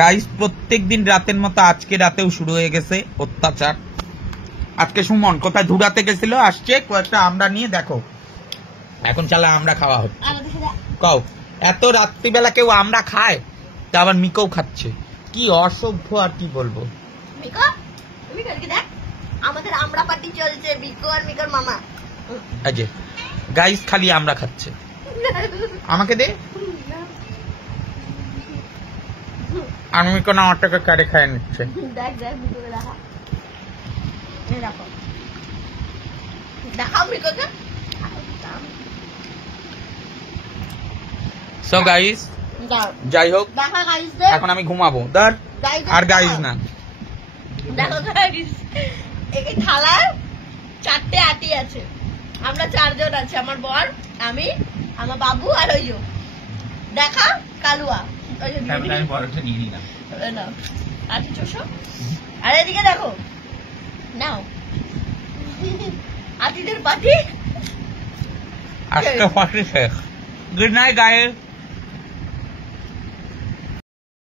Guys প্রত্যেকদিন রাতের মতো আজকে রাতেও শুরু হয়ে গেছে অত্যাচার। আজকে সুমন কোথায় ধুরাতে গেছিল, আসছে কয়েকটা আমরা নিয়ে দেখো এখন চালা আমরা খাওয়া হচ্ছে। কও এত রাত্রিবেলা কেউ আমরা খায়, তা আবার মিকও খাচ্ছে, কি অসভ্য আর কি বলবো। মিকো তুমি কালকে দেখ আমাদের আমরা পার্টি চলছে, মিকো আর মিকোর মামা। এই যে গাইস খালি আমরা খাচ্ছে, আমাকে দে। আর মিকো না আমার টাকা কারে খায় নিচ্ছে। দেখ দেখ মিকোকে দেখা, এই দেখো দেখাও মিকোকে। সো গাইস যাই হোক দেখা গাইস, এখন আমি ঘুমাবো ধর। আর গাইস না দেখো গাইস, এই থালায় 4টে আটি আছে, আমরা 4 জন আছি, আমার বর, আমি, আমার বাবু আর ওই দেখা কালুয়া। ওই যে আমি বড়টা নিয়ে নিলাম না আটি চোষো। আর এদিকে দেখো নাও আটিদের পাটি। আজকে ফাঁসি শেষ। Good night guys.